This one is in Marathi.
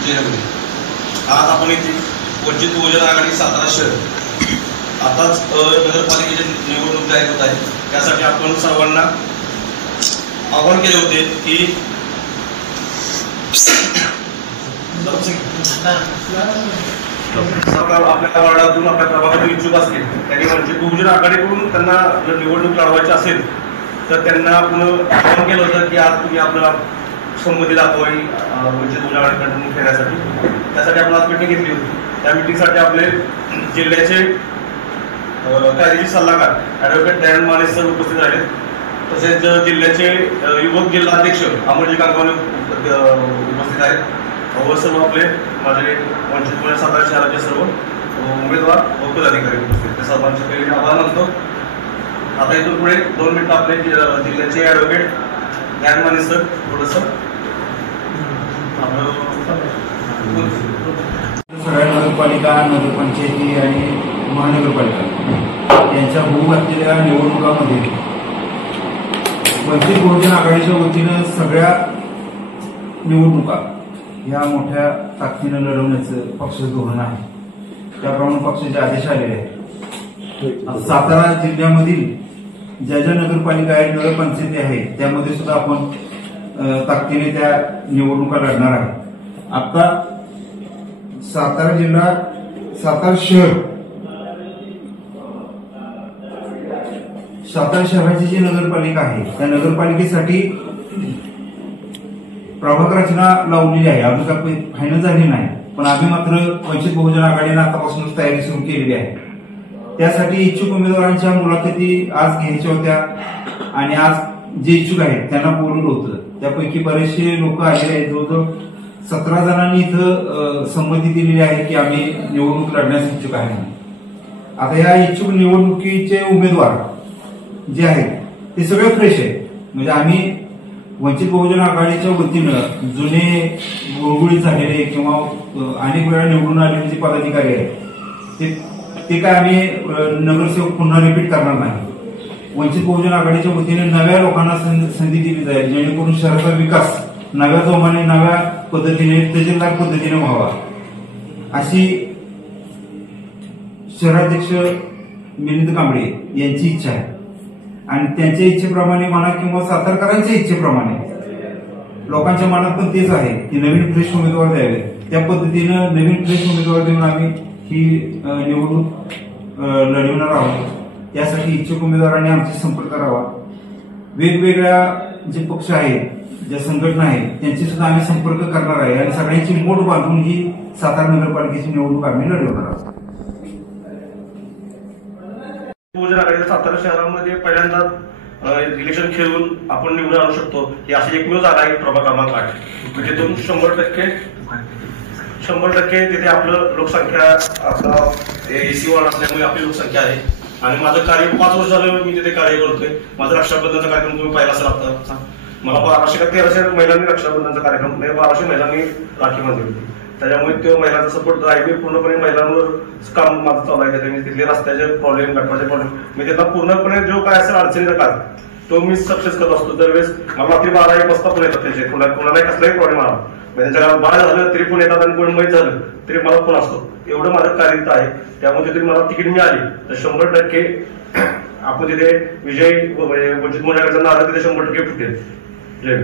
आज आपण इथे वंचित बहुजन आघाडी सातारा शहर आताच नगरपालिकेची निवडणूक जाहीर होत आहे। त्यासाठी आपण सर्वांना आवाहन केले होते की आपल्या वार्डातून आपल्या प्रभागातून इच्छुक असतील त्यांनी वंचित बहुजन आघाडीकडून त्यांना जर निवडणूक लढवायची असेल तर त्यांना आपण आवाहन केलं होतं की आज तुम्ही आपल्याला संमती दाखवावी वंचित बहुजन आघाडीकडून खेळण्यासाठी। त्यासाठी आपण आज मीटिंग घेतली होती। त्या मीटिंगसाठी आपले जिल्ह्याचे कायदेशीर सल्लागार ॲडव्होकेट दयानंद माने सर उपस्थित राहिले, तसेच जिल्ह्याचे युवक जिल्हा अध्यक्ष अमरजी कांगवाले उपस्थित आहेत व सर्व आपले माझे वंचित बहुजन सातारा शहराचे सर्व उमेदवार व पदाधिकारी उपस्थित त्या सर्वांचे पहिले आभार मानतो। आता इथून पुढे 2 मिनिटं आपले जिल्ह्याचे ॲडव्होकेट दयानंद माने सर थोडंसं सगळ्या नगरपालिका, नगरपंचायती आणि महानगरपालिका यांच्या होऊ घातलेल्या निवडणुकांमध्ये वंचित बहुजन आघाडीच्या वतीनं सगळ्या निवडणुका या मोठ्या ताकदीनं लढवण्याचं पक्षाचं धोरण आहे। त्याप्रमाणे पक्षाचे आदेश आलेले आहेत। सातारा जिल्ह्यामधील ज्या ज्या नगरपालिका आहेत, नगरपंचायती आहेत, त्यामध्ये सुद्धा आपण ताकदीने त्या निवडणुका लढणार आहे। आता सातारा जिल्हा, सातारा शहराची जी नगरपालिका आहे त्या नगरपालिकेसाठी प्रभाग रचना लावलेली आहे। अजून काही फायनल झाली नाही, पण आम्ही मात्र वंचित बहुजन आघाडीने आतापासूनच तयारी सुरू केलेली आहे। त्यासाठी इच्छुक उमेदवारांच्या मुलाखती आज घ्यायच्या होत्या आणि आज जे इच्छुक आहेत त्यांना बोलवलं होतं। त्यापैकी बरेचसे लोक आलेले आहेत। जवळजवळ 17 जणांनी इथं संमती दिलेली आहे की आम्ही निवडणूक लढण्यास इच्छुक आहे म्हणून। आता या इच्छुक निवडणुकीचे उमेदवार जे आहेत ते सगळे फ्रेश आहेत। म्हणजे आम्ही वंचित बहुजन आघाडीच्या वतीनं जुने गुळगुळीत झालेले किंवा अनेक वेळा निवडून आलेले जे पदाधिकारी आहेत ते काय आम्ही नगरसेवक पुन्हा रिपीट करणार नाही। वंचित बहुजन आघाडीच्या वतीने नव्या लोकांना संधी दिली जाईल, जेणेकरून शहराचा विकास नव्या जोमाने, नव्या पद्धतीने, तजेलदार पद्धतीने व्हावा अशी शहराध्यक्ष मिलिंद कांबळे यांची इच्छा आहे। आणि त्यांच्या इच्छेप्रमाणे म्हणा किंवा सातारकरांच्या इच्छेप्रमाणे लोकांच्या मनात पण तेच आहे की नवीन फ्रेश उमेदवार द्यावे। त्या पद्धतीनं नवीन फ्रेश उमेदवार देऊन आम्ही ही निवडणूक लढवणार आहोत। त्यासाठी इच्छुक उमेदवारांनी आमचा संपर्क करावा। वेगवेगळ्या जे पक्ष आहेत, ज्या संघटना आहेत, त्यांची सुद्धा आम्ही संपर्क करणार आहे आणि सगळ्यांची मोठ बांधून ही सातारा नगरपालिकेची निवडणूक आम्ही लढवणार आहोत। बहुजन आघाडीच्या सातारा शहरामध्ये पहिल्यांदा इलेक्शन खेळून आपण निवडून आणू शकतो ही अशी एकमेव जागा आहे प्रभाग क्रमांक 8। तिथून 100% तिथे आपलं लोकसंख्या आपला एसी वार्ड असल्यामुळे आपली लोकसंख्या आहे। आणि माझं कार्य 5 वर्ष झालं मी तिथे कार्य करतोय। माझा रक्षाबंधनचा कार्यक्रम तुम्ही पाहिला असेल आता। मला 1200 का 1300 महिलांनी रक्षाबंधनचा कार्यक्रम 1200 महिलांनी राखी बांधली होती। त्याच्यामुळे तो महिलांचा सपोर्ट आहे। मी पूर्णपणे महिलांवर काम माझं चालू आहे। मी तिथले रस्त्याचे प्रॉब्लेम, गटराचे प्रॉब्लेम, मी त्यांना पूर्णपणे जो काय असेल अडचणीचा काळ तो मी सक्सेस करत असतो। दरवेळेस मला रात्री 12-1 वाजता पण येतात त्याचे, कोणालाही कसलाही प्रॉब्लेम आला त्यांच्या घरात बाळ झालं तरी पण येतात आणि कोण मैत झालं तरी मला फोन असतो। एवढं माझं कार्य आहे। त्यामुळे तिथे मला तिकीट मिळाली तर 100% आपण तिथे विजय वंचित बहुजन आघाडीचा नारा तिथे 100% फुटेल। जय